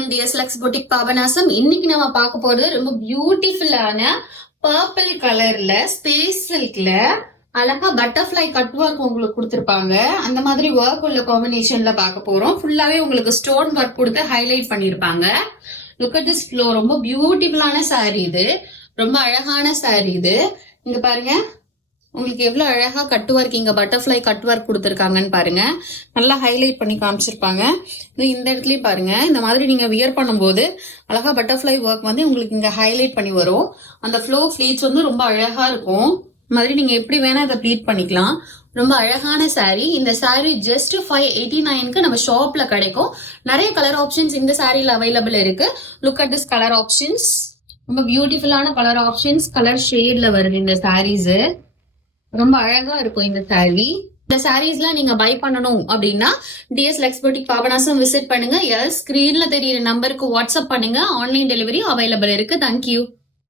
from DS Lux Boutique Papanasam. இன்னைக்கு நம்ம பார்க்க போறது ரொம்ப பியூட்டிஃபுல்லான பர்பிள் கலர்ல ஸ்பேஸ் சில்க்ல அழகா பட்டர்ஃபிளை கட் ஒர்க் உங்களுக்கு கொடுத்திருப்பாங்க. அந்த மாதிரி ஒர்க் உள்ள காம்பினேஷன்ல பார்க்க போறோம். ஃபுல்லாவே உங்களுக்கு ஸ்டோன் ஒர்க் கொடுத்து ஹைலைட் பண்ணிருப்பாங்க. Look at this flow. ரொம்ப பியூட்டிஃபுல்லான சாரீ இது. ரொம்ப அழகான சாரீ இது. இங்க பாருங்க, உங்களுக்கு எவ்வளவு அழகா கட் ஒர்க், இங்க பட்டர்ஃபிளை கட் ஒர்க் கொடுத்துருக்காங்கன்னு பாருங்க. நல்லா ஹைலைட் பண்ணி காமிச்சிருப்பாங்க. இந்த இடத்துலயும் பாருங்க, இந்த மாதிரி நீங்க வியர் பண்ணும்போது அழகா பட்டர்ஃபிளை ஒர்க் வந்து உங்களுக்கு இங்க ஹைலைட் பண்ணி வரும். அந்த ஃப்ளோ ஃபிளீட்ஸ் வந்து ரொம்ப அழகா இருக்கும். இந்த மாதிரி நீங்க எப்படி வேணா இதை ப்ளீட் பண்ணிக்கலாம். ரொம்ப அழகான சாரீ. இந்த சாரீ ஜஸ்ட் 589க்கு நம்ம ஷாப்ல கிடைக்கும். நிறைய கலர் ஆப்ஷன்ஸ் இந்த சாரீல அவைலபிள் இருக்கு. Look at this colour options. ரொம்ப பியூட்டிஃபுல்லான கலர் ஆப்ஷன்ஸ், கலர் ஷேட்ல வருது இந்த சாரீஸ். ரொம்ப அழகா இருக்கும் இந்த சாரீ. இந்த சாரீஸ்லாம் நீங்க பை பண்ணணும் அப்படின்னா டிஎஸ் லக்ஸ் பூட்டிக் பாபநாசம் விசிட் பண்ணுங்க. ஸ்கிரீன்ல தெரியுற நம்பருக்கு வாட்ஸ்அப் பண்ணுங்க. ஆன்லைன் டெலிவரி அவைலபிள் இருக்கு. தேங்க்யூ.